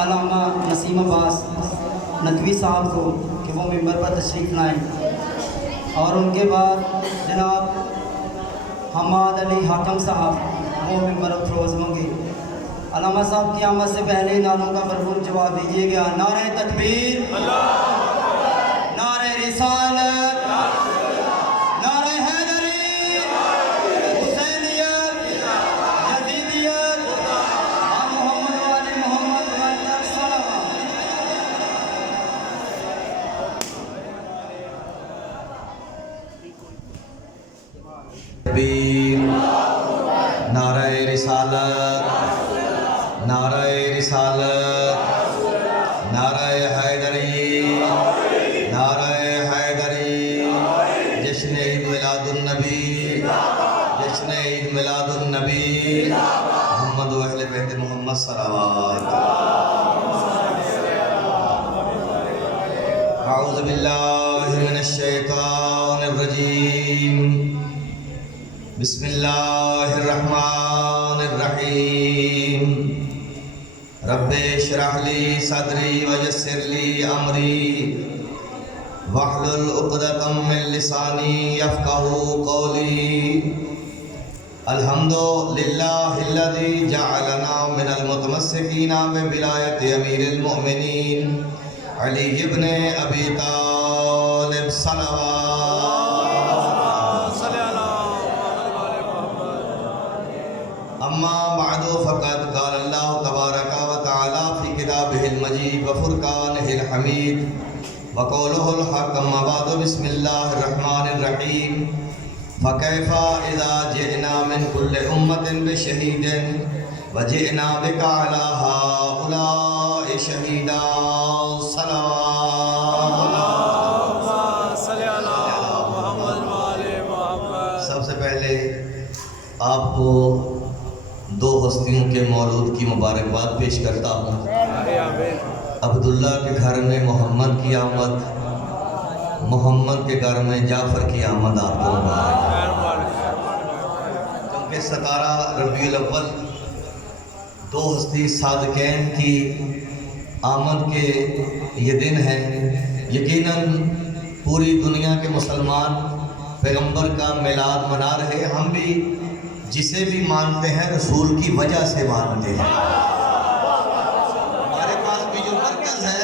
علامہ نسیم عباس ندوی صاحب کو کہ وہ ممبر پر تشریف لائیں، اور ان کے بعد جناب حماد علی حاکم صاحب وہ ممبر افروز ہوں گے۔ علامہ صاحب کی آمد سے پہلے نعروں کا بھرپور جواب دیجیے گا۔ نعرہ تکبیر، نعرہ رسالت، نعرہ حیدری، حسینیت، یزیدیت، محمد و آل محمد و صلوات۔ تکبیر، نعرہ رسالت، نعرہ رسالت، نعرہ حیدری، نعرہ حیدری، جشن عید میلاد النبی، جشن عید میلاد النبی، محمد و اہل بیت محمد صلوات۔ اعوذ باللہ من الشیطان الرجیم، بسم اللہ الرحمن الرحیم، رب اشرح لی صدری ویسر لی امری واحلل عقدۃ من لسانی یفقہوا قولی۔ الحمد للہ الذی جعلنا من المتمسکین بولایت امیر المؤمنین علی ابن ابی طالب صلوات۔ اما بعد فقد قال اللہ تبارک و تعالی فی کتابہ المجید و فرقانہ الحمید وقولہ الحق۔ اما بعد بسم اللہ الرحمن الرحیم، فکیف اذا جئنا من کل امت بشہید وجئنا بک علی ہؤلاء شہیدا۔ سب سے پہلے آپ کو دو ہستیوں کے مولود کی مبارکباد پیش کرتا ہوں۔ عبداللہ کے گھر میں محمد کی آمد، محمد کے گھر میں جعفر کی آمد آپ کو مبارک۔ کیونکہ 17 ربیع الاول دو ہستی صادقین کی آمد کے یہ دن ہے۔ یقیناً پوری دنیا کے مسلمان پیغمبر کا میلاد منا رہے، ہم بھی جسے بھی مانتے ہیں رسول کی وجہ سے مانتے ہیں۔ ہمارے پاس بھی جو مرکز ہے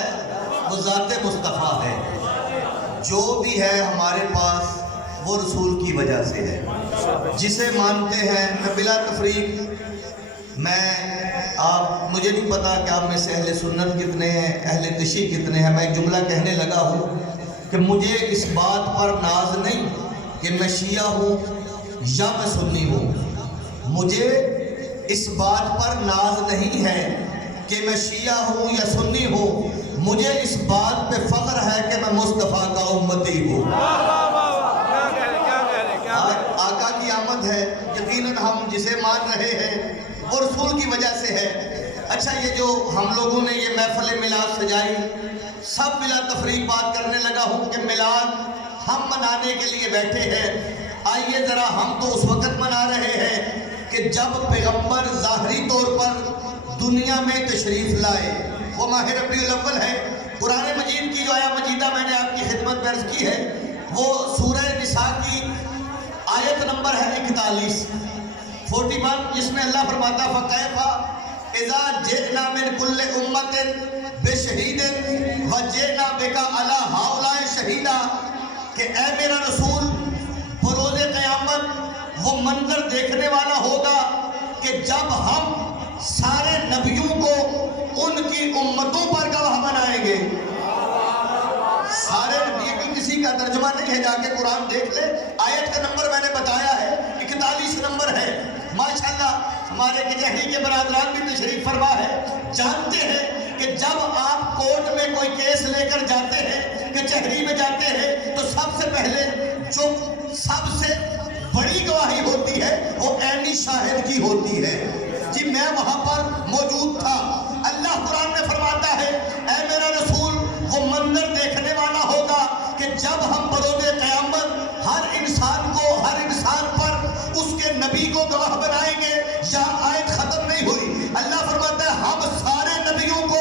وہ ذات مصطفیٰ ہے، جو بھی ہے ہمارے پاس وہ رسول کی وجہ سے ہے۔ جسے مانتے ہیں میں بلا تفریق، مجھے نہیں پتا کہ آپ میں سے اہل سنت کتنے ہیں، اہل تشیع کتنے ہیں، میں ایک جملہ کہنے لگا ہوں کہ مجھے اس بات پر ناز نہیں کہ میں شیعہ ہوں یا میں سنی ہوں، مجھے اس بات پر ناز نہیں ہے کہ میں شیعہ ہوں یا سنی ہوں، مجھے اس بات پہ فخر ہے کہ میں مصطفیٰ کا امتی ہوں۔ آقا کی آمد ہے، یقیناً ہم جسے مان رہے ہیں وہ رسول کی وجہ سے ہے۔ اچھا، یہ جو ہم لوگوں نے یہ محفل میلاد سجائی، سب بلا تفریق بات کرنے لگا ہوں کہ میلاد ہم منانے کے لیے بیٹھے ہیں۔ آئیے ذرا ہم تو اس وقت منا رہے ہیں کہ جب پیغمبر ظاہری طور پر دنیا میں تشریف لائے، وہ ماہ ربیع الاول ہے۔ قرآن مجید کی جو آیہ مجیدہ میں نے آپ کی خدمت میں عرض کی ہے، وہ سورہ نساء کی آیت نمبر ہے 41، جس میں اللہ فرماتا فَكَيْفَ إِذَا جِئْنَا مِنْ كُلِّ أُمَّةٍ بِشَهِيدٍ وَجِئْنَا بِكَ عَلَى هَؤُلَاءِ شَهِيدًا، کہ اے میرا رسول بروز قیامت وہ منظر دیکھنے والا ہوگا کہ جب ہم سارے نبیوں کو ان کی امتوں پر گواہ بنائیں گے۔ سارے نبی بھی کسی کا ترجمہ نہیں ہے، جا کے قرآن دیکھ لے، آیت کا نمبر میں نے بتایا ہے 41 نمبر ہے۔ ماشاءاللہ ہمارے کچہری کے برادران بھی تشریف فرما ہے، جانتے ہیں کہ جب آپ کورٹ میں کوئی کیس لے کر جاتے ہیں، کچہری میں جاتے ہیں، تو سب سے پہلے جو سب سے بڑی گواہی ہوتی ہے وہ عینی شاہد کی ہوتی ہے۔ جی میں وہاں پر موجود تھا۔ اللہ قرآن میں فرماتا ہے اے میرا رسول وہ منظر دیکھنے والا ہوگا کہ جب ہم بروز قیامت ہر انسان کو، ہر انسان پر اس کے نبی کو گواہ بنائیں گے۔ یہاں آیت ختم نہیں ہوئی، اللہ فرماتا ہے ہم سارے نبیوں کو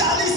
40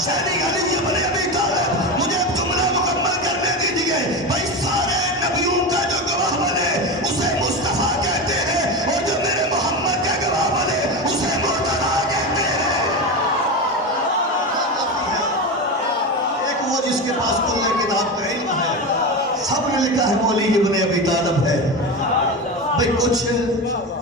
شہری علی ابن ابی طالب مجھے جملہ مکمل کرنے دیجیے بھائی سارے نبیوں کا جو گواہ بنے اسے مصطفیٰ کہتے ہیں اور جو میرے محمد کا گواہ بنے اسے مرتضیٰ کہتے ہیں ایک وہ جس کے پاس کل کتاب کا علم ہے سب نے لکھا ہے وہ علی ابن ابی طالب ہے بھئی کچھ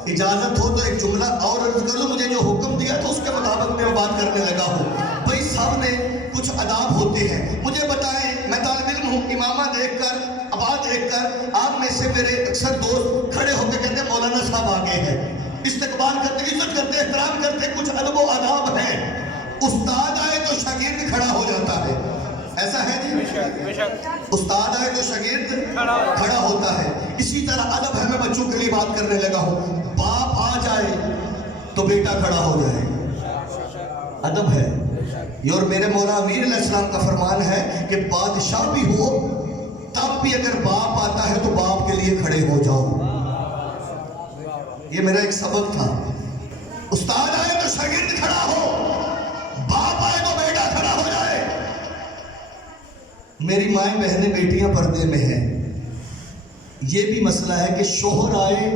اجازت ہو تو ایک جملہ اور عرض کر لوں مجھے جو حکم دیا تو اس کے مطابق میں بات کرنے لگا ہوں بھئی سب نے کچھ آداب ہوتے ہیں مجھے بتائیں میں طالب علم ہوں امامہ دیکھ کر آباد دیکھ کر آپ میں سے میرے اکثر دوست کھڑے ہو کے کہتے ہیں مولانا صاحب آگے ہیں استقبال کرتے عزت کرتے احترام کرتے کچھ ادب و آداب ہیں استاد آئے تو شاگرد کھڑا ہو جاتا ہے ایسا ہے جی استاد آئے تو شاگرد کھڑا ہوتا ہے اسی طرح ادب ہے میں بچوں کے لیے بات کرنے لگا ہوں باپ آ جائے تو بیٹا کھڑا ہو جائے ادب ہے یہ اور میرے مولا امیر علیہ السلام کا فرمان ہے کہ بادشاہ بھی ہو تب بھی اگر باپ آتا ہے تو باپ کے لیے کھڑے ہو جاؤ یہ میرا ایک سبق تھا استاد آئے تو شاگرد کھڑا ہو باپ آئے تو بیٹا کھڑا ہو جائے میری مائیں بہنیں بیٹیاں پردے میں ہیں یہ بھی مسئلہ ہے کہ شوہر آئے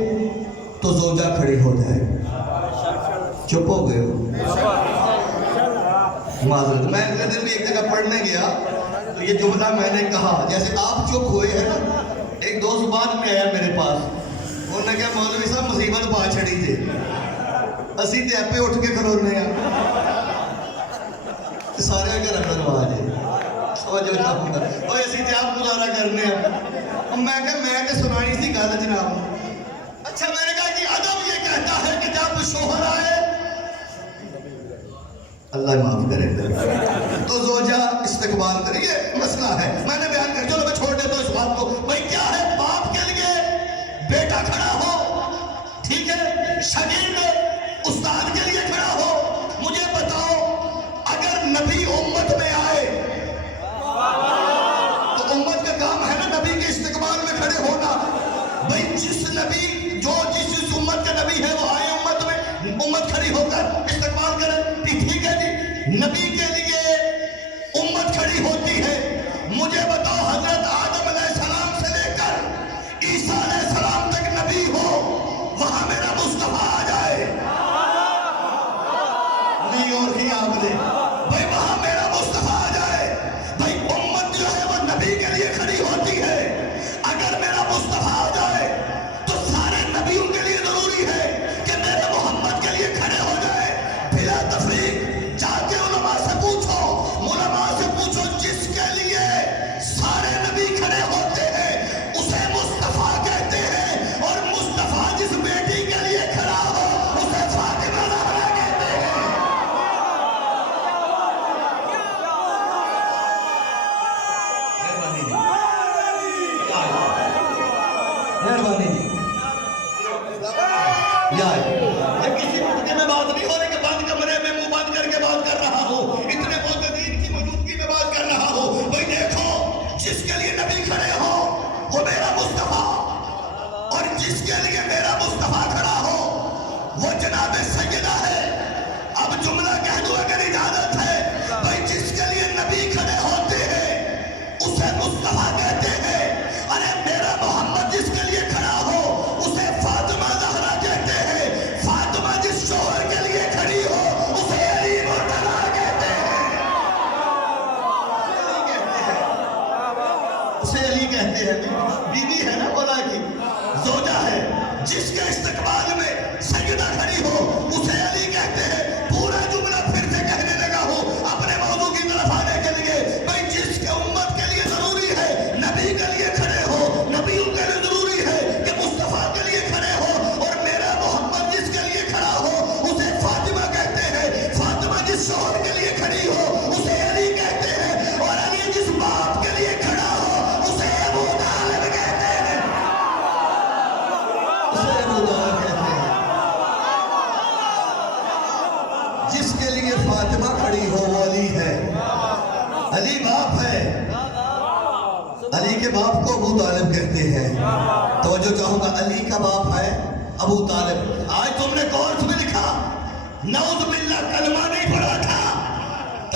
تو زوجہ کھڑی ہو جائے چپ ہو گئے ہو معذرت میں اگلے دن بھی ایک جگہ پڑھنے گیا تو یہ جملہ میں نے کہا جیسے آپ چپ ہوئے ہیں نا ایک دوست بعد میں آیا میرے پاس انہوں نے کہا مولوی صاحب مصیبت پا چھڑی تھے اسی تے پہ اٹھ کے کھلونے ہیں سارے اگر اندر آ جائے سمجھو چاہوں گا اور اسی تے آپ گزارا کرنے ہیں میں کہا میں کہ سنانی سی گل جناب اچھا میں نے کہا کہ ادب یہ کہتا ہے کہ جب شوہر آئے اللہ معاف کرے تو زوجہ استقبال کرے یہ مسئلہ ہے میں نے بیان کر چلو میں چھوڑ دیتا ہوں اس بات کو بھائی کیا ہے باپ کے لیے بیٹا کھڑا ہو ٹھیک ہے شاگرد استاد کے لیے کھڑا ہو مجھے بتاؤ اگر نبی امت میں آئے تو امت کا کام ہے نا نبی کے استقبال میں کھڑے ہونا بھائی جس نبی جو جس امت کا نبی ہے وہ آئے امت میں امت کھڑی ہو کر استقبال کرے ٹھیک ہے جی نبی کے لیے امت کھڑی ہوتی ہے مجھے بتاؤ حضرت آدم علیہ السلام سے لے کر عیسیٰ علیہ السلام تک نبی ہو وہاں میرا مصطفیٰ آ جائے نہیں اور ہی آپ نے بھائی وہاں میرا مصطفیٰ آ جائے بھائی امت جو ہے وہ نبی کے لیے کھڑی ہوتی ہے اگر میرا مصطفیٰ آ جائے تو سارے نبیوں کے لیے ضروری ہے کہ میرے محمد کے لیے کھڑے ہو جائے بلا تفریق جا کے علماء سے پوچھو جس کے لیے سارے نبی کھڑے ہوتے ہیں اسے مصطفیٰ کہتے ہیں اور مصطفیٰ جس بیٹی کے لیے کھڑا ہو اسے فاطمہ زہرا کہتے ہیں مہربانی جی کسی مدعے میں بات نہیں ہو رہی کہ بند کمرے میں منہ بند کر کے بات کر رہا ہو اتنے معتدین کی موجودگی میں بات کر رہا ہو بھائی دیکھو جس کے لیے نبی کھڑے ہو وہ میرا مصطفیٰ اور جس کے لیے میرا مصطفیٰ کھڑا ہو وہ جناب سیدہ ہے اب جملہ کہہ دو اگر اجازت ہے بھائی جس کے لیے نبی کھڑے ہوتے ہیں اسے مصطفیٰ کہتے ہیں ارے میرا محمد جس کے لیے کھڑا ہو اسے فاطمہ زہرا کہتے ہیں فاطمہ جس شوہر کے لیے کھڑی ہو اسے علی مرتضیٰ کہتے ہیں اسے علی کہتے ہیں بیوی ہے نا مولا کی زوجہ ہے جس کے استقبال میں سیدہ کھڑی ہو اسے علی کہتے ہیں پورا جملہ پھر سے کہنے لگا ہوں اپنے موضوع کی طرف آنے کے لیے بھائی جس کے امت کے لیے ضروری ہے نبی کے لیے کھڑے ہو نبیوں کے لیے ضروری ہے کہ مصطفیٰ کے لیے کھڑے ہو اور میرا محمد جس کے لیے کھڑا ہو اسے فاطمہ کہتے ہیں فاطمہ جس شوہر کے لیے کھڑی ہو اسے علی کہتے ہیں اور علی جس باپ کے لیے کھڑا ہو اسے ابو طالب کہتے ہیں اسے ابو طالب کہتے ہیں جس کے لیے فاطمہ کھڑی ہو وہ علی ہے علی باپ ہے علی کے باپ کو ابو طالب کہتے ہیں توجہ چاہوں گا علی کا باپ ہے ابو طالب آج تم نے کورس میں لکھا نعوذ باللہ کلمہ نہیں پڑھا تھا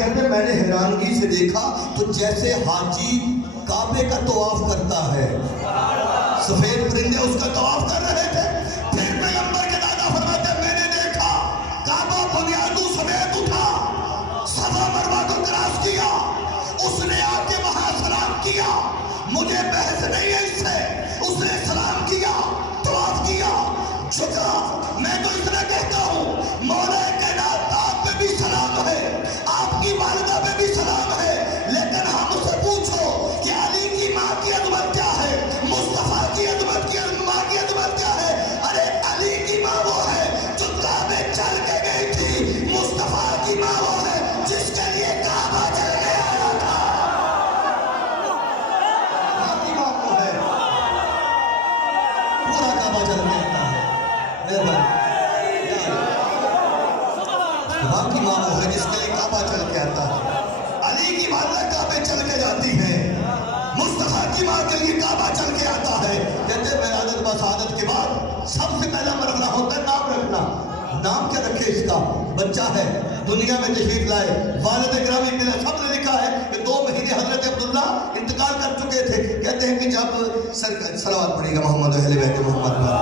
کہتے ہیں میں نے حیرانگی سے دیکھا تو جیسے حاجی کعبے کا طواف کرتا ہے، سفید پرندے اس کا طواف کر رہے تھے۔ پھر پیغمبر کے دادا فرماتے ہیں میں نے دیکھا کعبہ بنیادوں سمیت اٹھا، صفا مروہ کو کراس کیا، اس نے آ کے وہاں سلام کیا، مجھے بحث نہیں ہے اس سے، اس نے سلام کیا، طواف کیا، جھکا۔ میں تو اتنا کہتا ہوں مولا کائنات آپ پہ بھی سلام ہے، آپ کی والدہ پہ بھی سلام ہے، لیکن ہم اسے پوچھو کہ علی کی ماں کی عظمت کیا ہے، مصطفیٰ کی عظمت کی ماں کی عظمت کیا ہے؟ ارے علی کی ماں وہ ہے جو کعبے چل کے گئی تھی، مصطفیٰ کی ماں وہ ہے جس کے لیے کعبہ چل کے آیا تھا۔ ماں کی ماں وہ ہے، پورا کعبہ چل کے آتا ہے۔ ماں کی ماں وہ ہے جس کے لیے کعبہ چل کے آتا ہے۔ علی کی والدہ کعبے چل کے جاتی ہے، مصطفیٰ کی ماں کے لیے کعبہ چل کے آتا ہے۔ کہتے ہیں ولادت و شہادت کے بعد سب سے پہلا مرحلہ ہوتا ہے نام رکھنا۔ نام کیا رکھے اس کا؟ بچہ ہے، دنیا میں تشریف لائے، والد گرامی کے سب نے لکھا ہے کہ 2 مہینے حضرت عبداللہ انتقال کر چکے تھے۔ کہتے ہیں کہ جب صلوات پڑھے گا محمد و اہل بیت محمد پر،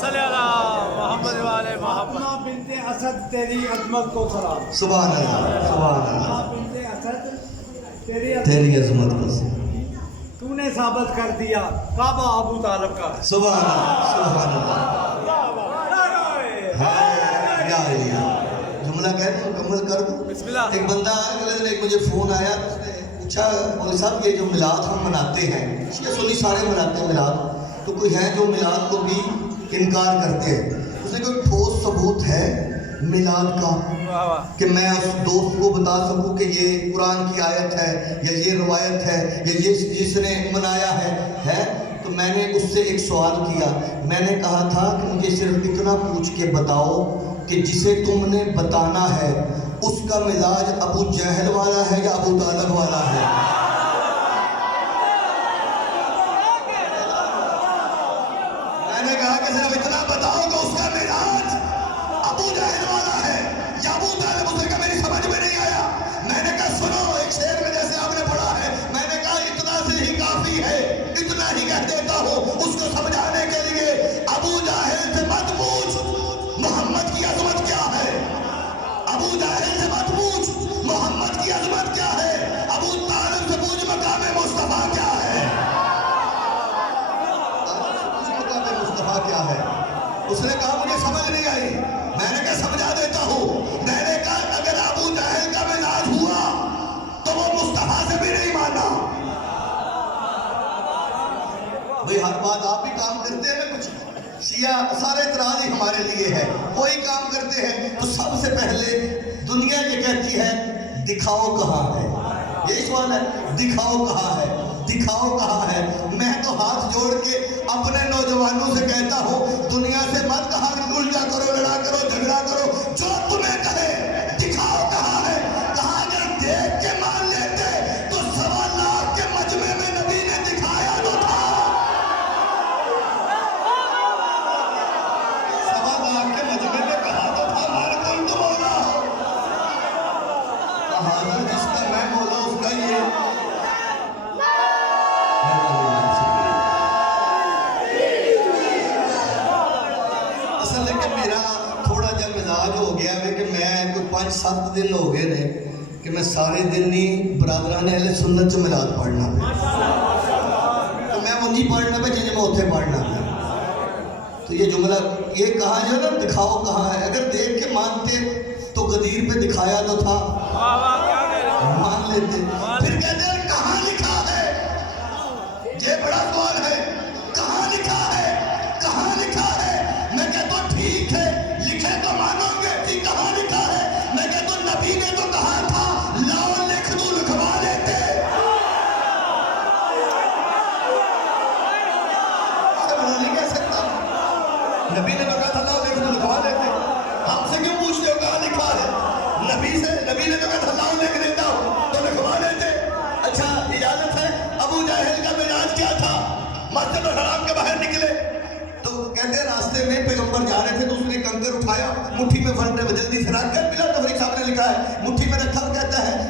صلی اللہ محمد والے محمد۔ فاطمہ بنت اسد تیری عظمت کو سلام، سبحان اللہ سبحان اللہ، فاطمہ بنت اسد تیری عظمت کو تو نے ثابت کر دیا کعبہ ابو طالب کا ہے۔ سبحان اللہ سبحان اللہ۔ یا الہ، جملہ کہتے ہیں مکمل کر دوں۔ بسم اللہ۔ ایک بندہ اگلے دن ایک مجھے فون آیا، اس نے پوچھا مولوی صاحب یہ جو میلاد ہم مناتے ہیں، شیعہ سنی سارے مناتے ہیں میلاد، تو کوئی ہے جو میلاد کو بھی انکار کرتے ہیں؟ اس نے کوئی ٹھوس ثبوت ہے میلاد کا کہ میں اس دوست کو بتا سکوں کہ یہ قرآن کی آیت ہے یا یہ روایت ہے یا یہ جس نے منایا ہے؟ تو میں نے اس سے ایک سوال کیا، میں نے کہا تھا کہ مجھے صرف اتنا پوچھ کے بتاؤ کہ جسے تم نے بتانا ہے اس کا مزاج ابو جہل والا ہے یا ابو طالب والا ہے؟ میں نے کہا کہ صرف اتنا بتاؤ کہ اس کا مزاج ابو جہل والا ہے یا ابو طالب۔ اسے کہا میری سمجھ میں نہیں آیا۔ میں نے کہا سنو، ایک شعر میں جیسے آپ نے پڑھا ہے، میں نے کہا اتنا سے ہی کافی ہے، اتنا ہی کہہ دیتا ہوں اس کو سمجھانے کے لیے۔ ابو جہل سے مت پوچھ محمد کی عظمت کیا ہے، ابو جہل سے مت پوچھ محمد کی عظمت کیا ہے، ابو طالب سے پوچھ مقام مصطفیٰ کیا ہے، مقام مصطفیٰ کیا ہے۔ اس نے کہا مجھے سمجھ نہیں آئی۔ میں نے کہا سمجھا دیتا ہوں۔ میں نے کہا اگر ابو جہل کا مزاج ہوا تو وہ مصطفیٰ سے بھی نہیں مانا۔ بھئی ہر بات آپ بھی کام کرتے ہیں نا، کچھ شیعہ سارے اعتراض ہی ہمارے لیے ہے، کوئی کام کرتے ہیں تو سب سے پہلے دنیا یہ کہتی ہے دکھاؤ کہاں ہے، یہی سوال ہے، دکھاؤ کہاں ہے، دکھاؤ کہاں ہے۔ میں تو ہاتھ جوڑ کے اپنے نوجوانوں سے کہتا ہوں دنیا سے مت کہا الجھا کرو، لڑا کرو، جھگڑا کرو، جو تمہیں کہے دکھاؤ کہاں ہے۔ کہاں اگر دیکھ کے مان لیتے تو 1.25 لاکھ کے مجمع میں نبی نے دکھایا تو تھا۔ 1.25 لاکھ کے مجمع میں کہا تو تھا مان کون تو مولا، کہا جس کا میں مولا اس کا یہ۔ اصل ہے کہ میرا تھوڑا جب مزاج ہو گیا ہے کہ میں کوئی 5-7 دن ہو گئے نے کہ میں سارے دن نہیں برادران اہل سنت سے میلاد پڑھنا ہے، تو میں منجی پڑھنا پہ جنہیں میں اتھے پڑھنا ہے۔ تو یہ جملہ یہ کہا جو نا دکھاؤ کہاں ہے، اگر دیکھ کے مانتے تو غدیر پہ دکھایا تو تھا، مان لیتے۔ پھر کہتے ہیں کہاں لکھا ہے، یہ بڑا سوال ہے، کہاں لکھا ہے، کہاں لکھا ہے۔ میں کہتا ہوں ٹھیک ہے لکھے تو مانو گے کہ کہاں لکھا ہے۔ میں کہتا ہوں نبی نے تو کہا تھا لاؤ لکھ دوں، لکھوا لیتے۔ نہیں کہہ سکتا، نبی نے تو کہا تھا لاؤ لکھ دوں، لکھوا لیتے۔ ہم سے کیوں پوچھتے ہو کہاں لکھا ہے؟ نبی نے تو کہا تھا لاؤ لکھ دیتا ہوں تو لکھوا لیتے۔ اچھا اجازت ہے، ابو جہل کا مزاج کیا تھا؟ مسجد الحرام کے باہر نکلے تو کہتے ہیں راستے میں پیغمبر جا رہے تھے تو اس نے کنکر اٹھایا، مٹھی میں پھڑنے میں جلدی سے رکھ کر، بلا تفریق صاحب نے لکھا ہے، مٹھی میں رکھا اور کہتا ہے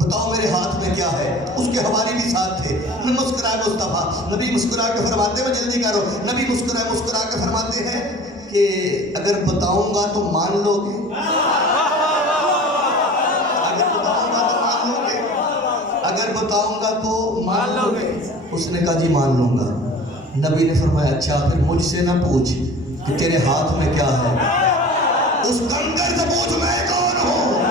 بتاؤ میرے ہاتھ میں کیا ہے؟ اس کے حوالی بھی ساتھ تھے. مسکرائے مصطفیٰ. نبی مسکرا کے فرماتے ہیں, میں جلدی کرو, نبی مسکرا کے فرماتے ہیں کہ اگر بتاؤں گا تو مان لو گے؟ اگر بتاؤں گا تو مان لو گے؟ اگر بتاؤں گا تو مان لو گے؟ اس نے کہا جی مان لوں گا. نبی نے فرمایا اچھا پھر مجھ سے نہ پوچھ کہ تیرے ہاتھ میں کیا ہے, اس کنکر سے پوچھ میں کون ہوں.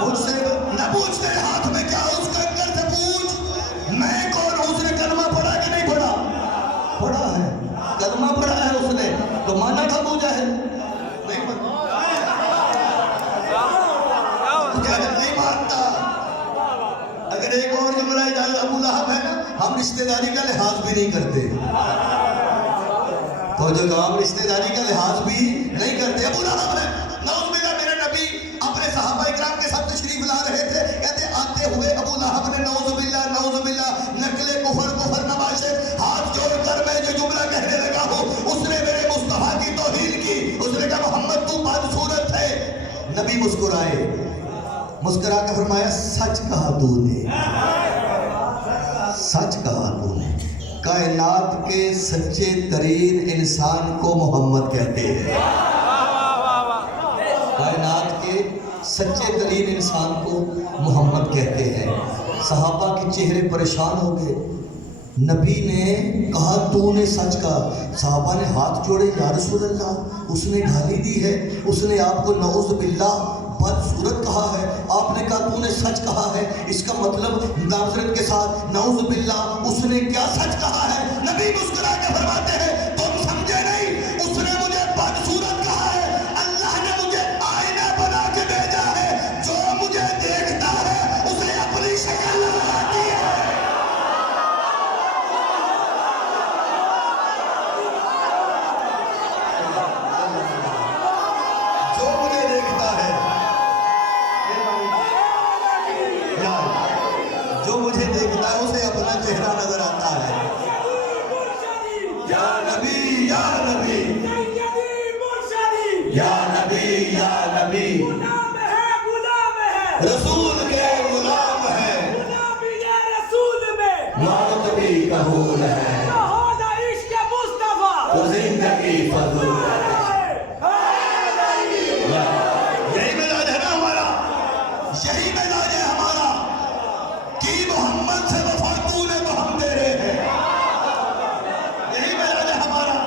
مجھ سے نہ پوچھ تیرے ہاتھ میں کیا ہے, اس کنکر سے پوچھ میں کون ہوں. اس نے کلمہ پڑھا کہ نہیں پڑھا؟ پڑھا ہے. کلمہ پڑھا ہے اس نے, تو مانا تھا ابو جہل نہیں مانتا. اگر ایک اور جملہ ابو لہب ہے نا, ہم رشتہ داری کا لحاظ بھی نہیں کرتے. تو جو ہم رشتہ داری کا لحاظ بھی نہیں کرتے. ابو لہب ہے, نعوذ باللہ, میرے نبی اپنے صحابہ اکرام کے ساتھ تشریف لا رہے تھے, کہتے آتے ہوئے ابو لہب نے نعوذ باللہ نقل کفر نباشے ہاتھ جوڑ کر میں جو جملہ کہنے لگا ہوں, اس نے میرے مصطفیٰ کی توہین کی. اس نے کہا محمد تو بدصورت ہے. نبی مسکرائے, مسکرا کے فرمایا سچ کہا تو نے, سچ کہا تو نے. کائنات کے سچے ترین انسان کو محمد کہتے ہیں. کائنات کے سچے ترین انسان کو محمد کہتے ہیں. صحابہ کے چہرے پریشان ہو گئے. نبی نے کہا تو نے سچ کہا. صحابہ نے ہاتھ جوڑے, یا رسول اللہ اس نے گالی دی ہے, اس نے آپ کو نعوذ باللہ بدصورت کہا ہے, آپ نے کہا تو نے سچ کہا ہے, اس کا مطلب معذرت کے ساتھ نعوذ باللہ اس نے کیا سچ کہا ہے؟ نبی مسکرا کے فرماتے ہیں تم سمجھے نہیں, اس نے مجھے بدصورت کہا ہے. اللہ نے مجھے آئینہ بنا کے بھیجا ہے, جو مجھے دیکھتا ہے اس نے اپنی شکل لگا دی ہے. جو مجھے دیکھتا ہے, جو مجھے دیکھتا ہے اسے اپنا چہرہ نظر آتا ہے. یا نبی یا نبی یا نبی یا نبی, رسول کے غلام ہے, موت بھی قبول ہے, تو زندگی فضول ہے. یہی مزاج ہے نا ہمارا, یہی مزاج ہے ہمارا کہ محمد سے وفا تو نے تو ہم دے رہے ہیں. یہی مزاج ہے ہمارا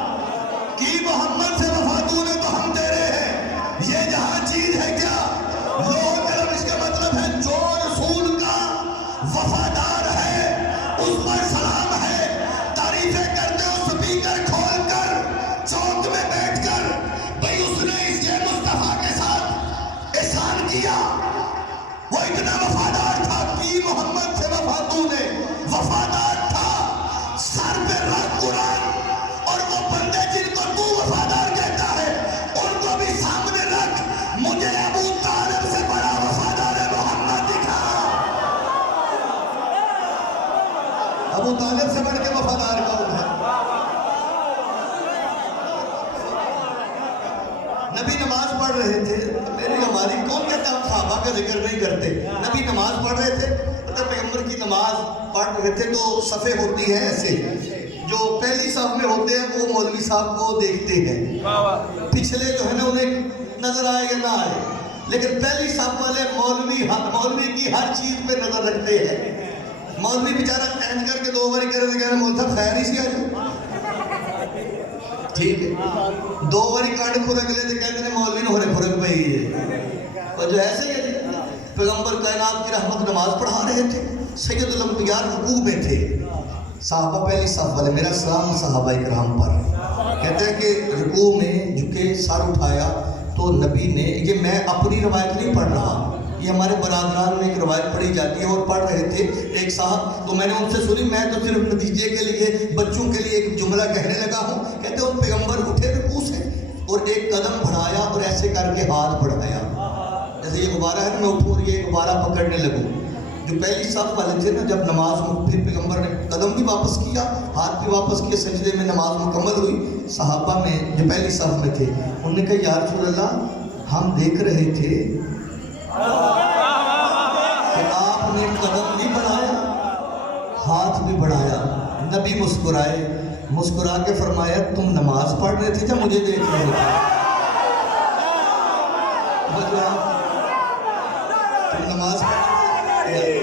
کہ محمد سے وفا تو نے تو ہم دے رہے ہیں. یہ جہاں چیز ہے کیا لوگ قلم, اس کا مطلب ہے جو رسول کا وفادار ہے اس پر سلام ہے. تعریفیں کرتے ہو سپیکر کھول کر چوک میں بیٹھ کر, بھئی اس نے اس کے مصطفیٰ کے ساتھ احسان کیا, وہ اتنا وفادار تھا کہ محمد سے وفا تو نے وفادار تھا. سر پہ رکھ قرآن, اور وہ بندے جن کو تو وفادار کہتا ہے ان کو بھی سامنے رکھ. مجھے ابو طالب سے بڑا وفادار محمد دکھا. ابو طالب سے بڑھ کے وفادار کون ہے؟ نبی نماز پڑھ رہے تھے. میری ہماری کون کہتا ہم صحابہ کا ذکر نہیں کرتے. نبی نماز پڑھ رہے تھے, مطلب پیغمبر کی نماز پڑھ رہے تھے تو صفیں ہوتی ہیں ایسے, جو پہلی صف میں ہوتے ہیں وہ مولوی صاحب کو دیکھتے ہیں, پچھلے جو ہے نا انہیں نظر آئے یا نہ آئے, لیکن پہلی صف والے مولوی کی ہر چیز پہ نظر رکھتے ہیں. مولوی بیچارہ اینج کر کے 2 باری کر رہے ہیں, مولوی صاحب خیر ہی سی آ ٹھیک ہے, 2 باری کاٹ کھرک لیتے کہتے ہیں مولوی نے ہورے کھرک پہ ہی ہے. اور جو ایسے ہی پیغمبر کائنات کی رحمت نماز پڑھا رہے تھے, سید الانبیاء رکوع میں تھے. صحابہ پہلی صف والے, میرا سلام صحابہ اکرام پر, کہتے ہیں کہ رکوع میں جھکے سر اٹھایا تو نبی نے, یہ میں اپنی روایت نہیں پڑھ رہا, یہ ہمارے برادران میں ایک روایت پڑھی جاتی ہے, اور پڑھ رہے تھے ایک صاحب, تو میں نے ان سے سنی, میں تو صرف نتیجے کے لیے بچوں کے لیے ایک جملہ کہنے لگا ہوں. کہتے ہیں پیغمبر اٹھے رکوع سے اور ایک قدم بڑھایا اور ایسے کر کے ہاتھ بڑھایا, جیسے یہ غبارہ ہے میں اٹھوں اور یہ غبارہ پکڑنے لگوں. جو پہلی صف والے تھے نا, جب نماز پھر پیغمبر نے قدم بھی واپس کیا, ہاتھ بھی واپس کیا, سجدے میں نماز مکمل ہوئی. صحابہ میں جو پہلی صف میں تھے انہوں نے کہا یا رسول اللہ ہم دیکھ رہے تھے کہ آپ نے قدم بھی بڑھایا ہاتھ بھی بڑھایا. نبی مسکرائے, مسکرا کے فرمایا تم نماز پڑھ رہے تھے یا مجھے دیکھ رہے تھے؟ تم نماز پڑھ رہے تھے.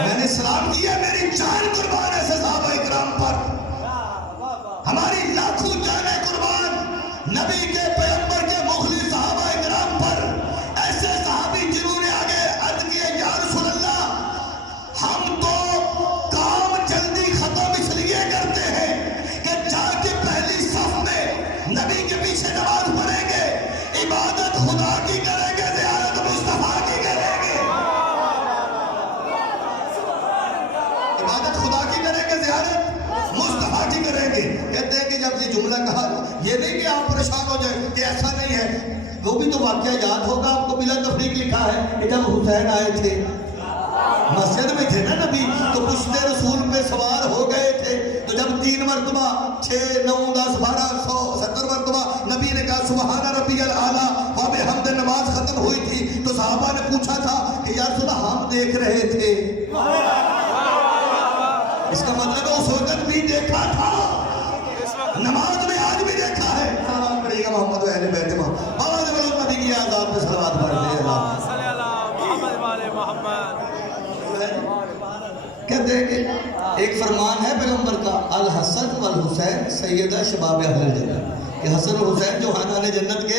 میں نے سلام کیا, میری جان قربان ہے صحابہ اکرام پر, ہماری لاکھوں جانیں قربان نبی کے پیغمبر کے مخلص صحابہ اکرام پر. ایسے صحابی جنہوں نے آگے عرض کیا یا رسول اللہ ہم تو کام جلدی ختم اس لیے کرتے ہیں کہ جا کے پہلی صف میں نبی کے پیچھے نماز پڑھیں گے, عبادت خدا کی کریں گے, زیارت مصطفیٰ کی کریں گے. عبادت خدا کی کریں گے, زیارت مصطفیٰ کی کریں گے. کہتے ہیں کہ جب یہ جملہ کہا, یہ نہیں کہ آپ پریشان ہو جائیں کہ ایسا نہیں ہے, وہ بھی تو واقعہ یاد ہوگا آپ کو. بلا تفریق لکھا ہے کہ جب حسین آئے تھے مسجد میں تھے نا نبی, تو پشت رسول پہ سوار ہو گئے تھے. تو جب 3 مرتبہ 6 9 10 12 100 70 مرتبہ نبی نے کہا سبحان ربی الاعلیٰ وبحمدہ, نماز ختم ہوئی تھی. تو صحابہ نے پوچھا تھا کہ یا رسول اللہ ہم دیکھ رہے تھے. اس کا مطلب اس وقت بھی دیکھا تھا, نماز میں آج بھی دیکھا ہے. سلام پڑھیے گا محمد و اہل بیت محمد. بابا نے بولو نبی کی آزاد پہ صلوات پڑھ دے. صلی اللہ محمد والے محمد. کہتے ہیں کہ ایک فرمان ہے پیغمبر کا, الحسن والحسین سیدہ شباب اہل الجنہ, کہ حسن و حسین جو خاندان جنت کے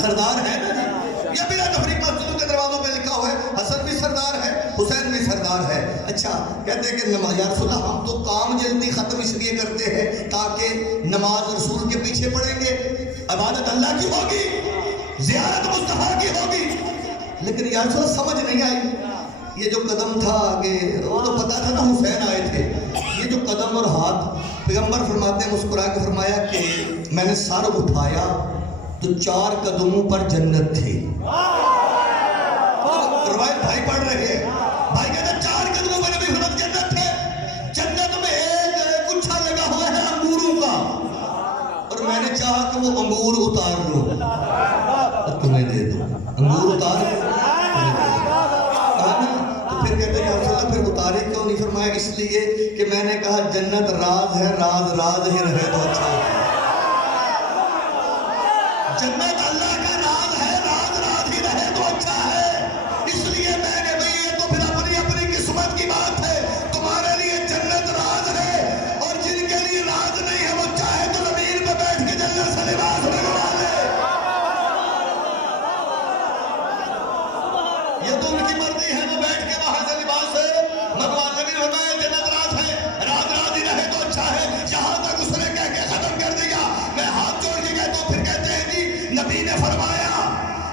سردار ہیں نا جی. یہ بلا تفریق مسجدوں کے دروازوں پہ لکھا ہوا ہے حسن بھی سردار ہے حسین بھی سردار ہے. اچھا کہتے ہیں کہ یا رسول اللہ ہم تو کام جلدی ختم اس لیے کرتے ہیں تاکہ نماز رسول کے پیچھے پڑھیں گے, عبادت اللہ کی ہوگی, زیارت مصطفیٰ کی ہوگی. لیکن یا رسول اللہ سمجھ نہیں آئی, یہ جو قدم تھا آگے وہ تو پتا تھا نا حسین آئے تھے, یہ جو قدم اور ہاتھ پیغمبر فرماتے ہیں مسکرا کے فرمایا کہ میں نے سر اٹھایا تو 4 قدموں پر جنت تھی. روایت بھائی پڑھ رہے ہیں, بھائی کہتے ہیں 4 قدموں پر نبی فرماتے جنت تھے. جنت میں ایک گچھا لگا ہوا ہے انگوروں کا, اور میں نے چاہا کہ وہ انگور اتار لو اور تمہیں دے دو. انگور اتار لو, تو پھر کہتے ہیں یا رسول اللہ پھر اتارے کیوں نہیں؟ فرمایا اس لیے کہ میں نے کہا جنت راز ہے, راز راز ہی رہے تو اچھا ہے. جنت اللہ کا راز ہے, راز راز ہی رہے تو اچھا ہے. اس لیے میں نے بھئی یہ تو پھر اپنی اپنی قسمت کی بات ہے. تمہارے لیے جنت راز ہے, اور جن کے لیے راز نہیں ہے وہ چاہے تو زمین پہ بیٹھ کے جنت سے لباس منگوا لے. یہ تو ان کی مرضی ہے, وہ بیٹھ کے وہاں سے لباس سے منگوا لے. بھی ہوتا ہے جنت راز ہے, راز راز ہی رہے تو اچھا ہے. جہاں تک اس نے کہہ کے ختم کر دیا, میں ہاتھ جوڑ کے کہتا ہوں. پھر کہتے ہیں جی نبی نے فرمایا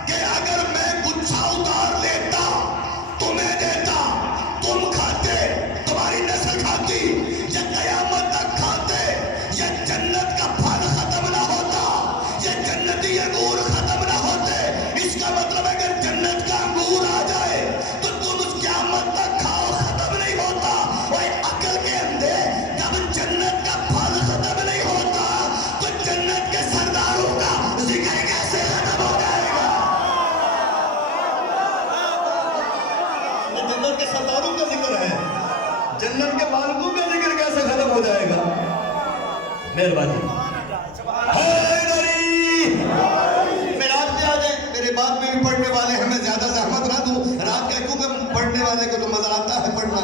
کہ اگر میں گچھا اتار لیتا تمہیں دیتا, تم کھاتے, تمہاری نسل کھاتی, یہ قیامت تک کھاتے, یہ جنت کا پھل ختم نہ ہوتا, یہ جنتی انگور ختم نہ ہوتے. اس کا مطلب ہے اگر جنت کا انگور آ جائے تو تم اس قیامت تک کھاؤ, ختم نہیں ہوتا. وہ عقل کے اندھے, جب جنت کا پھل ختم نہیں ہوتا تو جنت کے سرداروں کا ذکر کیسے ختم ہو جائے گا؟ جنت کے سرداروں کا ذکر ہے, جنت کے مالکوں کا ذکر کیسے ختم ہو جائے گا؟ مہربانی. میراج پہ آ جائیں, میرے بعد میں بھی پڑھنے والے ہیں, میں زیادہ زحمت نہ دوں. رات کا کیونکہ پڑھنے والے کو تو مزہ آتا ہے پڑھنا,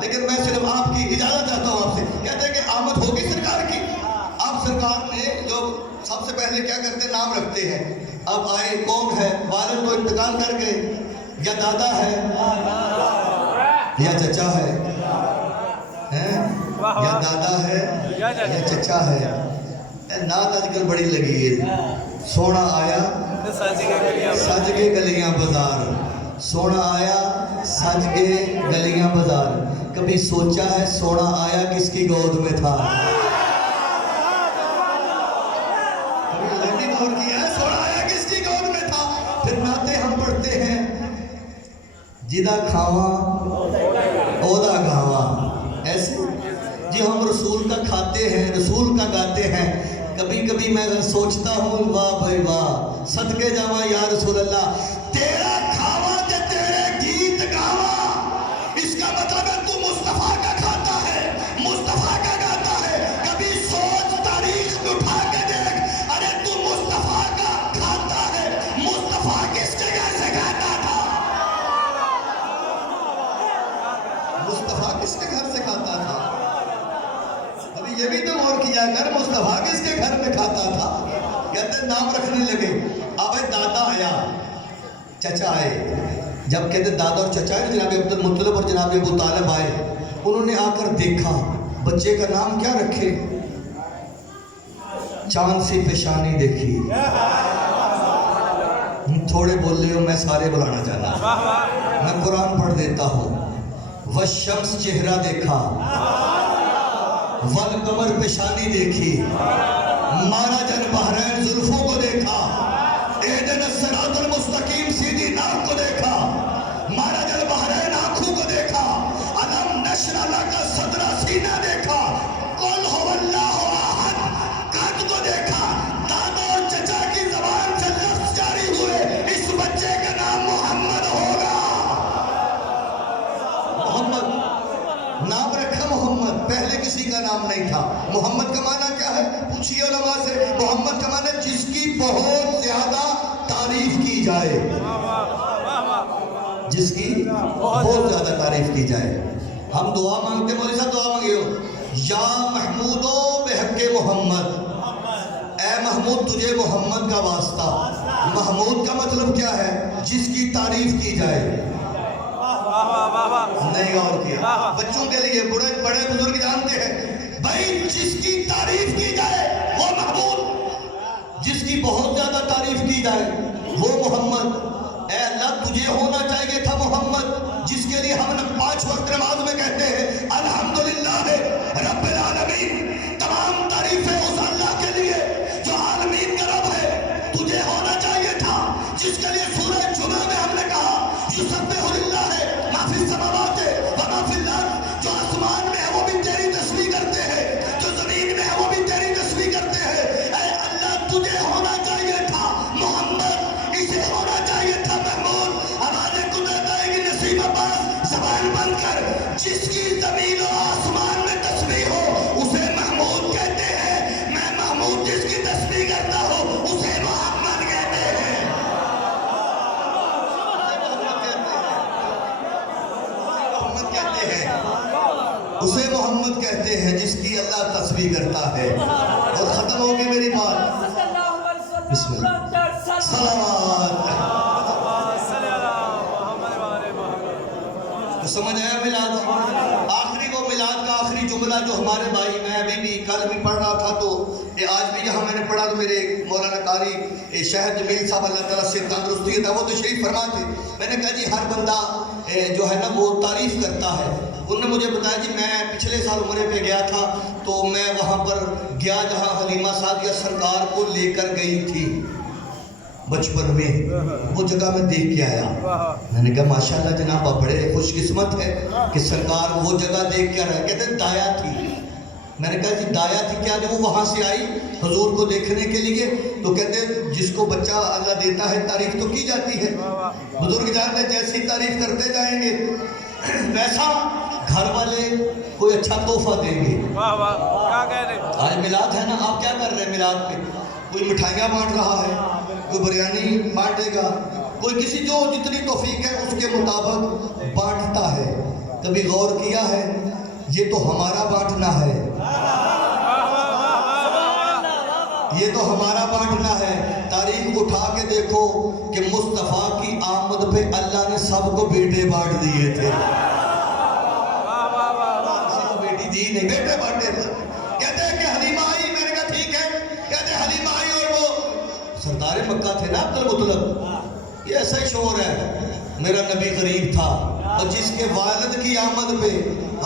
لیکن میں صرف آپ کی اجازت چاہتا ہوں آپ سے. کہتے ہیں کہ آمد ہوگی سرکار کی. آپ سرکار نے جو سب سے پہلے کیا کرتے ہیں, نام رکھتے ہیں. اب آئے کون ہے, والد تو انتقال کر گئے, یا دادا ہے یا چچا ہے, یا دادا ہے یا چچا ہے. نعت آج کل بڑی لگی ہے, سونا آیا سج کے گلیاں بازار, سونا آیا سج کے گلیاں بازار. کبھی سوچا ہے سونا آیا کس کی گود میں تھا؟ کبھی لینڈنگ اور کیا ہے سونا آیا کس کی گود میں تھا؟ پھر نعتیں ہم پڑھتے ہیں, جدا کھاواں اودا گاواں. ایسے جی ہم رسول کا کھاتے ہیں, رسول کا گاتے ہیں. کبھی کبھی میں سوچتا ہوں واہ بھائی واہ, صدقے جاواں یا رسول اللہ, تیرا کھاواں تے مصطفیٰ کس کے گھر سے کھاتا تھا؟ ابھی یہ بھی تو غور کیا کر، مصطفیٰ کس کے گھر میں کھاتا تھا؟ کہتے نام رکھنے لگے، اب دادا آیا، چچا آئے، جب کہتے دادا اور چچا آئے، جناب عبد المطلب اور جناب ابو طالب آئے، انہوں نے آ کر دیکھا بچے کا نام کیا رکھے؟ چاند سی پیشانی دیکھی۔ تھوڑے بول رہے ہو، میں سارے بلانا چاہتا، میں قرآن پڑھ دیتا ہوں۔ والشمس چہرہ دیکھا، والقمر پیشانی دیکھی، مارج البحرین زلفوں کو دیکھا، اہدنا الصراط المستقیم سیدھی ناک کو دیکھا، مارج البحرین آنکھوں کو دیکھا، علم نشرح لک صدرہ سینہ دیکھا، قل هو اللہ احد قد کو دیکھا۔ دادا اور چچا کی زبان سے لفظ جاری ہوئے، اس بچے کا نام محمد ہوگا۔ محمد نام رکھا محمد، پہلے کسی کا نام نہیں تھا۔ محمد کا معنی کیا ہے؟ پوچھئے علماء سے۔ محمد کا معنی جس کی بہت زیادہ تعریف کی جائے، جس کی بہت زیادہ تعریف کی جائے۔ ہم دعا مانگتے، مولی صاحب دعا مانگے ہو، یا محمودو بحق محمد، اے محمود تجھے محمد کا واسطہ۔ محمود کا مطلب کیا ہے؟ جس کی تعریف کی جائے۔ نہیں اور کیا، بچوں کے لیے بڑے بزرگ جانتے ہیں بھائی، جس کی تعریف کی جائے وہ محمود، جس کی بہت زیادہ تعریف کی جائے وہ محمد۔ اے اللہ تجھے ہونا چاہیے تھا محمد، جس کے لیے ہم 5 وقت نماز میں کہتے ہیں الحمدللہ رب العالمین، تمام تعریفیں اس اللہ کے لیے جو عالمین کا رب ہے۔ تجھے ہونا چاہیے تھا، جس کے لیے سورہ جمعہ میں ہم نے کہا یسبح للہ ما فی السماوات و ما فی الارض، جو آسمان میں ہے وہ بھی تیری تسبیح کرتے ہیں، جو زمین میں ہے وہ بھی تیری تسبیح کرتے ہیں۔ اے اللہ تجھے ہونا چاہیے تھا محمد، اسے ہونا چاہیے تھا محمود۔ ہمارے قدرت آئے گی نسیم عباس زبان بند کر، جس کی زمین و آسمان میں تسبیح ہو اسے محمود کہتے ہیں۔ میں محمود جس کی تسبیح کرتا ہوں اسے محمد کہتے ہیں۔ اسے محمد کہتے ہیں جس کی اللہ تسبیح کرتا ہے۔ اور ختم ہوگی میری بات، بسم اللہ صلوات۔ تو سمجھ آیا میلاد؟ آخری وہ میلاد کا آخری جملہ جو ہمارے بھائی، میں ابھی بھی کل بھی پڑھ رہا تھا، تو آج بھی یہاں میں نے پڑھا، تو میرے مولانا قاری شہد جمیل صاحب اللہ تعالیٰ سے تندرستی تھا، وہ تشریف فرما تھے۔ میں نے کہا جی ہر بندہ جو ہے نا وہ تعریف کرتا ہے۔ انہوں نے مجھے بتایا جی میں پچھلے سال عمرے پہ گیا تھا، تو میں وہاں پر گیا جہاں حلیمہ سعدیہ سرکار کو لے کر گئی تھی بچپن میں، وہ جگہ میں دیکھ کے آیا۔ میں نے کہا ماشاءاللہ جناب آپ بڑے خوش قسمت ہے کہ سرکار وہ جگہ دیکھ کے آیا۔ کہتے ہیں دایا تھی۔ میں نے کہا جی دایا تھی کیا؟ جب وہ وہاں سے آئی حضور کو دیکھنے کے لیے، تو کہتے ہیں جس کو بچہ اللہ دیتا ہے تعریف تو کی جاتی ہے۔ بزرگ جانتے ہیں جیسی تعریف کرتے جائیں گے ویسا گھر والے کوئی اچھا تحفہ دیں گے۔ آج میلاد ہے نا، آپ کیا کر رہے ہیں میلاد پہ؟ کوئی مٹھائیاں بانٹ رہا ہے، کوئی بریانی بانٹے گا، کوئی کسی جو جتنی توفیق ہے اس کے مطابق بانٹتا ہے۔ کبھی غور کیا ہے یہ تو ہمارا بانٹنا ہے، یہ تو ہمارا بانٹنا ہے۔ تاریخ اٹھا کے دیکھو کہ مصطفیٰ کی آمد پہ اللہ نے سب کو بیٹے بانٹ دیے تھے، کسی کو بیٹی دی نہیں، بیٹے بانٹے تھے۔ کہتے ہیں کہ حلیمہ آئی، میں نے کہا ٹھیک ہے، کہتے ہیں حلیمہ آئی اور وہ سردار مکہ تھے نا عبد المطلب، یہ ایسا ہی شعور ہے، میرا نبی غریب تھا، اور جس کے والد کی آمد پہ،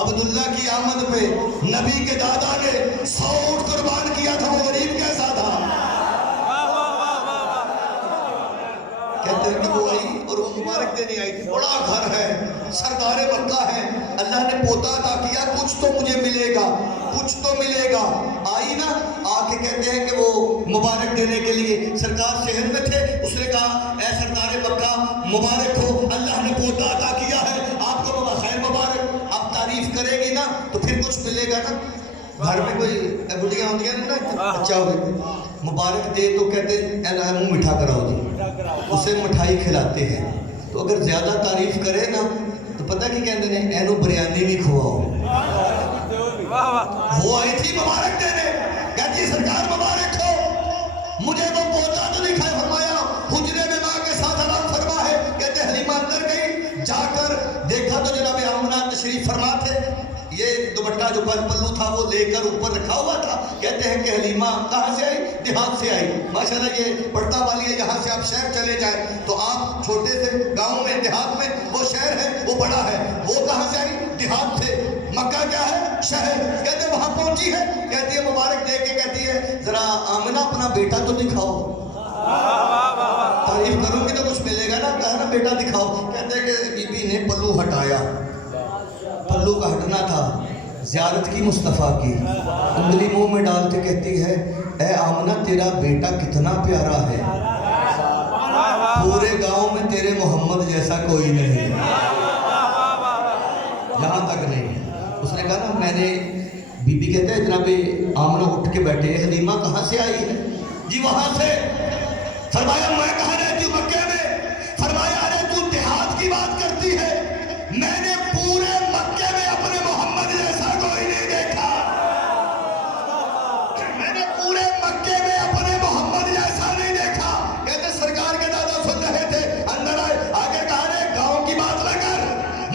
عبداللہ کی آمد پہ نبی کے دادا نے 100 اونٹ قربان کیا تھا، وہ غریب کیسا تھا؟ کہتے ہیں کہ وہ آئی اور وہ مبارک دینے آئی تھی، بڑا گھر ہے، سردار مکہ ہے، اللہ نے پوتا عطا کیا، کچھ تو مجھے ملے گا، کچھ تو ملے گا۔ آئی نا، آ کے کہتے ہیں کہ وہ مبارک دینے کے لیے سرکار شہر میں تھے، اس نے کہا اے سردار مکہ مبارک ہو، اللہ نے پوتا عطا کیا ہے، آپ کو خیر مبارک۔ اب تعریف کرے گی نا تو پھر کچھ ملے گا نا۔ گھر میں کوئی بڑھیاں ہوتی ہیں نا، اچھا ہوگا مبارک دے تو کہتے ہیں منہ میٹھا کراؤ جی، اسے مٹھائی کھلاتے ہیں۔ تو اگر زیادہ تعریف کرے نا تو پتہ کی کہندے نے اینو بریانی بھی کھواؤ. واہ واہ وہ آئی تھی مبارک دینے, کہتی سرکار مبارک ہو, مجھے وہ پوتا تو نہیں کھائے. فرمایا حجرے میں ماں کے ساتھ آرام فرما ہے. کہتے حلیمہ اندر گئی, جا کر دیکھا تو جناب آمنہ تشریف فرما تھے. یہ دوپٹہ جو پلو تھا وہ لے کر اوپر رکھا ہوا تھا. کہتے ہیں کہ حلیمہ کہاں سے آئی؟ دیہات سے آئی. ماشاءاللہ یہ پڑتا والی ہے, یہاں سے آپ شہر چلے جائیں تو آپ چھوٹے سے گاؤں میں دیہات میں وہ شہر ہے وہ بڑا ہے. وہ کہاں سے آئی؟ دیہات سے. مکہ کیا ہے؟ شہر. کہتے وہاں پہنچی ہے, کہتی ہے مبارک دے کے کہتی ہے ذرا آمنہ اپنا بیٹا تو دکھاؤ. تعریف کروں گی تو کچھ ملے گا نا, کہا نا بیٹا دکھاؤ. کہتے ہیں کہ بی بی نے پلو ہٹایا, پلو کا ہٹنا تھا, زیارت کی مصطفیٰ کی, انگلی منہ میں ڈالتے کہتی ہے اے آمنہ تیرا بیٹا کتنا پیارا ہے, پورے گاؤں میں تیرے محمد جیسا کوئی نہیں, یہاں تک نہیں. اس نے کہا نا میں نے, بی بی کہتے ہیں جناب آمنہ اٹھ کے بیٹھے, حلیمہ کہاں سے آئی ہے؟ جی وہاں سے. فرمایا میں کہاں رہتی ہوں؟ مکے میں. فرمایا ارے تو دیہات کی بات کرتی ہے, میں نے پورے مکے میں اپنے محمد جیسا کوئی نہیں دیکھا. میں نے پورے مکے میں اپنے محمد جیسا نہیں دیکھا. کہتے سرکار کے دادا سن رہے تھے, اندر آئے, آگے کہا رہے گاؤں کی بات نہ کر,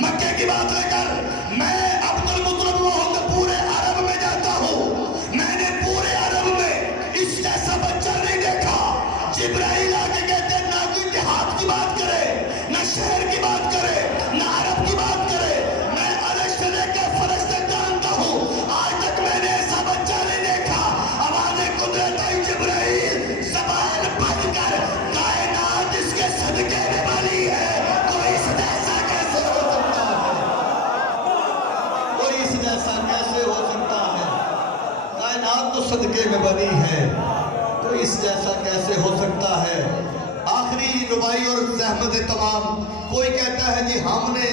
مکے کی بات نہ کر, میں عبد المطلب محمد پورے عرب میں جاتا ہوں, میں نے پورے عرب میں اس جیسا بچہ نہیں دیکھا. جبرائیل آگے کہتے ہیں نہ کوئی دیہات کی بات کرے, نہ شہر کی بات کرے, نہ عرب کی بات کرے, میں عرش سے لے کے فرش تک جانتا ہوں, آج تک میں نے ایسا بچہ نہیں دیکھا. آواز قدرت آئی جبرائیل زبان بند کر, کائنات اس کے صدقے میں والی ہے, کوئی اس جیسا کیسے ہو سکتا ہے, کوئی اس جیسا کیسے ہو سکتا ہے, کائنات تو صدقے میں بنی ہے, کوئی اس جیسا کیسے ہو سکتا ہے. آخری ربائی اور زحمت تمام. کوئی کہتا ہے جی ہم نے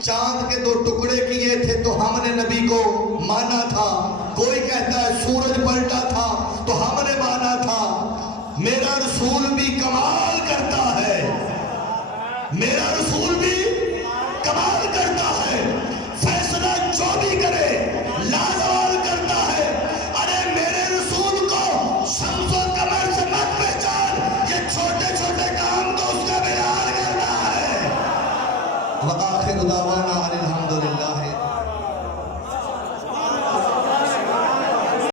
چاند کے 2 ٹکڑے کیے تھے تو ہم نے نبی کو مانا تھا.